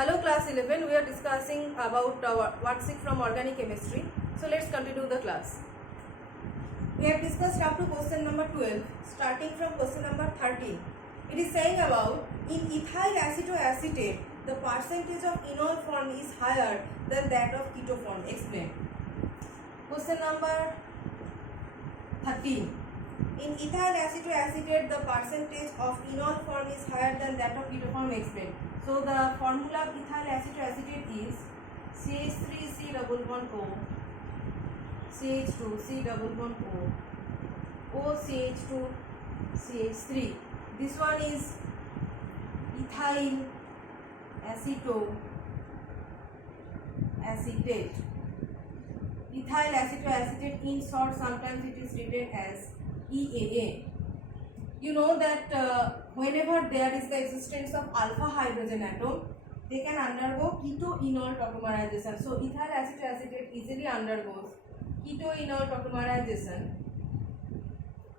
Hello class 11, we are discussing about worksheet from organic chemistry. So let's continue the class. We have discussed up to question number 12, starting from question number 13. It is saying about in ethyl acetoacetate, the percentage of enol form is higher than that of keto form. Explain. Question number 13. In ethyl acetoacetate, the percentage of enol form is higher than that of keto form. Explain. So the formula of ethyl acetoacetate is CH3 C double bond O, CH2 C double bond O, OCH2 CH3. This one is ethyl acetoacetate. Ethyl acetoacetate, in short, sometimes it is written as EAA. You know that whenever there is the existence of alpha hydrogen atom, they can undergo keto-enol tautomerization. So ethyl acetoacetate easily undergoes keto-enol tautomerization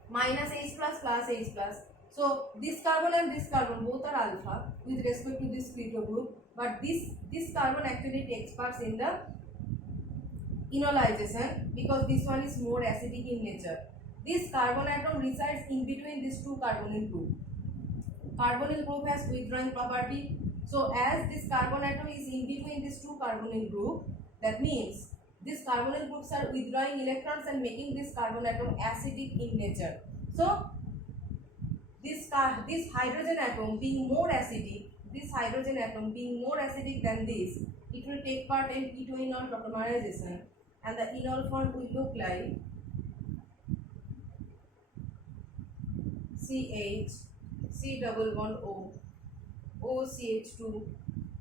minus H plus plus H plus. So this carbon and this carbon both are alpha with respect to this keto group, but this carbon actually takes part in the enolization because this one is more acidic in nature. This carbon atom resides in between these two carbonyl group. Carbonyl group has withdrawing property. So as this carbon atom is in between these two carbonyl group, that means these carbonyl groups are withdrawing electrons and making this carbon atom acidic in nature. So this hydrogen atom being more acidic, than this, it will take part in keto-enol tautomerization, and the enol form will look like CH C double bond O, OCH2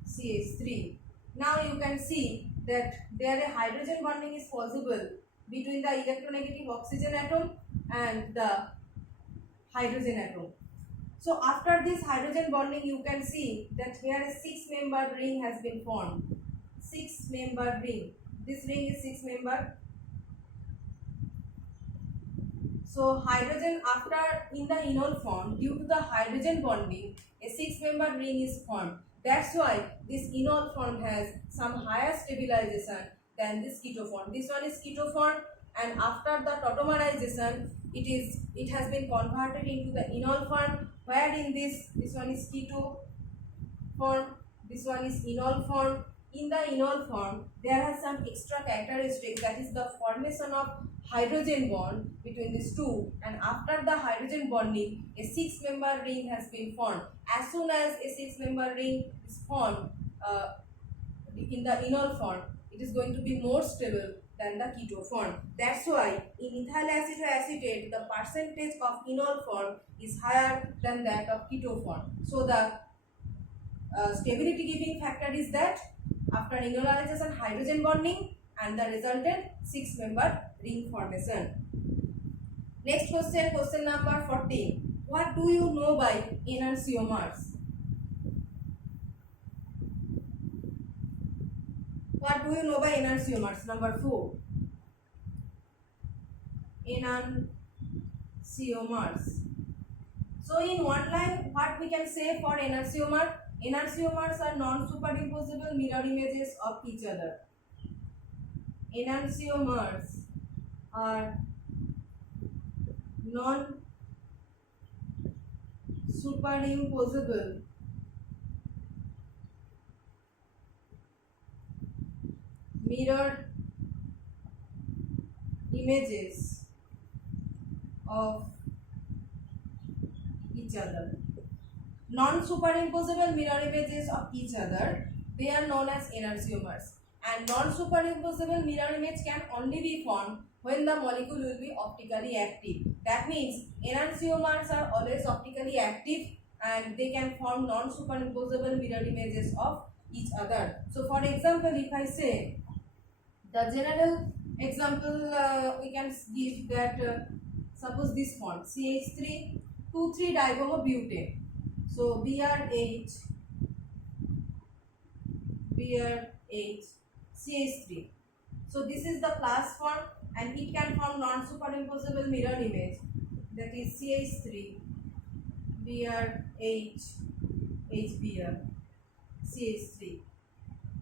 CH3. Now you can see that there a hydrogen bonding is possible between the electronegative oxygen atom and the hydrogen atom. So after this hydrogen bonding, you can see that here a 6-membered ring has been formed. 6-membered ring. This ring is 6-membered. So hydrogen, after in the enol form, due to the hydrogen bonding, a 6-membered ring is formed. That's why this enol form has some higher stabilization than this keto form. This one is keto form, and after the tautomerization, it has been converted into the enol form, where in this one is keto form, this one is enol form. In the enol form, there are some extra characteristics, that is the formation of hydrogen bond between these two, and after the hydrogen bonding, a 6-membered ring has been formed. As soon as a 6-membered ring is formed in the enol form, it is going to be more stable than the keto form. That's why in ethyl acetoacetate, the percentage of enol form is higher than that of keto form. So the stability giving factor is that after enolization, hydrogen bonding, and the resultant 6-membered ring formation. Next question, question number 14. What do you know by enantiomers? What do you know by enantiomers? Number 4. Enantiomers. So in one line, what we can say for enantiomer? Enantiomers are non-superimposable mirror images of each other. Enantiomers are non-superimposable mirror images of each other. Non-superimposable mirror images of each other, they are known as enantiomers. And non-superimposable mirror image can only be formed when the molecule will be optically active. That means enantiomers are always optically active and they can form non-superimposable mirror images of each other. So for example, if I say the general example we can give that suppose this form CH3 2,3 dibromo-butane. So BRH CH3. So this is the plus form, and it can form non-superimposable mirror image, that is CH3 BRH HBr CH3.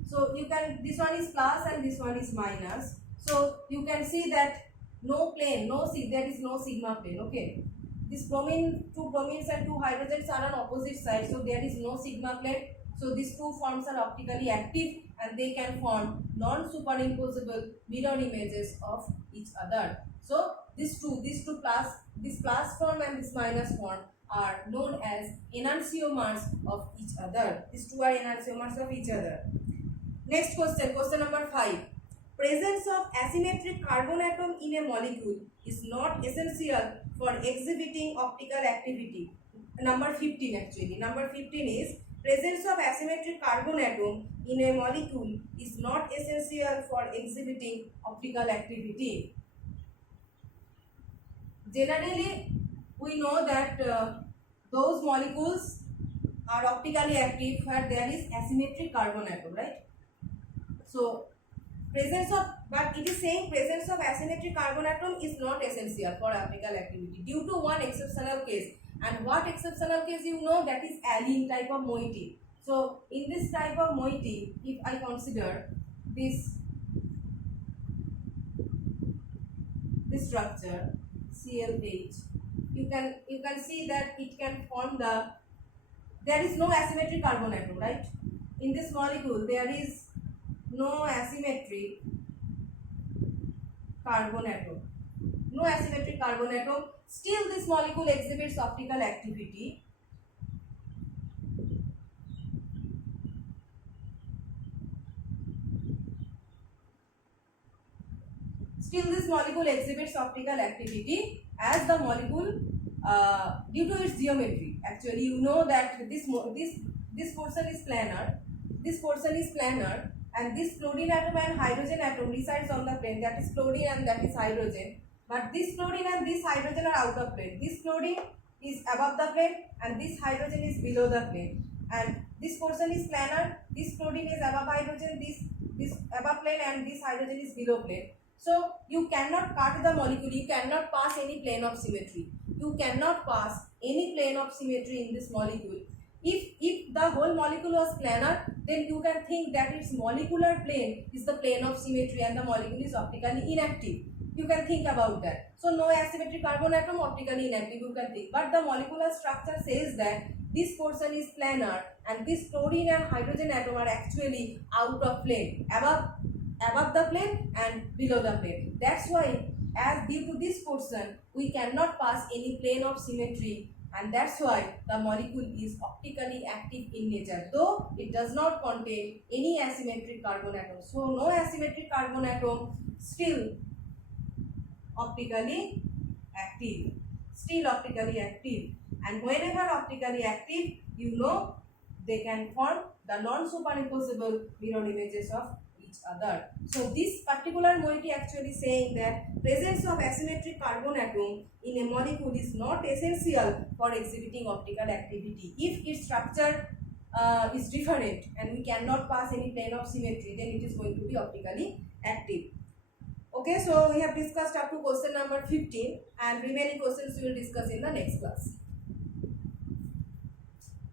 So you can, this one is plus and this one is minus. So you can see that no plane, there is no sigma plane. Okay, this bromine, two bromines and two hydrogens are on opposite sides, so there is no sigma plane. So these two forms are optically active and they can form non-superimposable mirror images of each other. So these two plus, this plus form and this minus form are known as enantiomers of each other. These two are enantiomers of each other. Next question, question number 5. Presence of asymmetric carbon atom in a molecule is not essential for exhibiting optical activity. Number 15 actually. Number 15 is presence of asymmetric carbon atom in a molecule is not essential for exhibiting optical activity. Generally, we know that those molecules are optically active where there is asymmetric carbon atom, right? So presence of, but it is saying presence of asymmetric carbon atom is not essential for optical activity due to one exceptional case. And what exceptional case you know, that is alene type of moiety. So in this type of moiety, if I consider this structure ClH, you can see that it can form there is no asymmetric carbon atom, right? In this molecule there is no asymmetric carbon atom. No asymmetric carbon atom. Still this molecule exhibits optical activity. Still this molecule exhibits optical activity as the molecule due to its geometry. Actually you know that this portion is planar. This portion is planar. And this fluorine atom and hydrogen atom resides on the plane, that is fluorine and that is hydrogen. But this fluorine and this hydrogen are out of plane. This fluorine is above the plane and this hydrogen is below the plane. And this portion is planar, this fluorine is above hydrogen, this above plane and this hydrogen is below plane. So you cannot cut the molecule, you cannot pass any plane of symmetry. You cannot pass any plane of symmetry in this molecule. If the whole molecule was planar, then you can think that its molecular plane is the plane of symmetry and the molecule is optically inactive. You can think about that. So no asymmetric carbon atom, optically inactive, you can think. But the molecular structure says that this portion is planar and this fluorine and hydrogen atom are actually out of plane, above the plane and below the plane. That's why, as due to this portion, we cannot pass any plane of symmetry. And that's why the molecule is optically active in nature, though it does not contain any asymmetric carbon atom. So no asymmetric carbon atom, still optically active. Still optically active. And whenever optically active, you know they can form the non-superimposable mirror images of each other. So this particular moiety actually saying that presence of asymmetric carbon atom in a molecule is not essential for exhibiting optical activity. If its structure is different and we cannot pass any plane of symmetry, then it is going to be optically active. Okay, so we have discussed up to question number 15 and remaining questions we will discuss in the next class.